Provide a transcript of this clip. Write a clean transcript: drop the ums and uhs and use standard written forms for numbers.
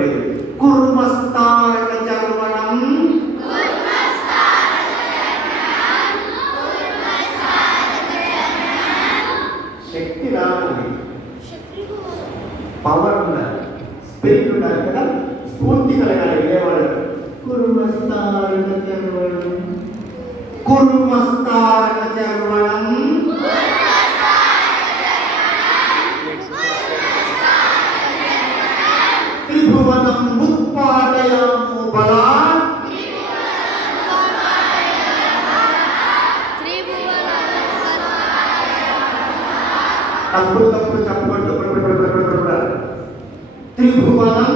చెప్పట్లేదు. కుర్మస్తారక చర్వణం శక్తి రావాలి, పవర్ ఉండాలి, స్పిరిట్ ఉండాలి కదా, స్ఫూర్తి కలగాలి. వినేవాడు కుర్మస్తారక చర్వణం, కుర్మస్తారక చర్వణం త్రిభువనం ఉత్పాదయాము బలాన్. తప్పుడు తప్పుడు చెప్పకూడదు. త్రిభువనం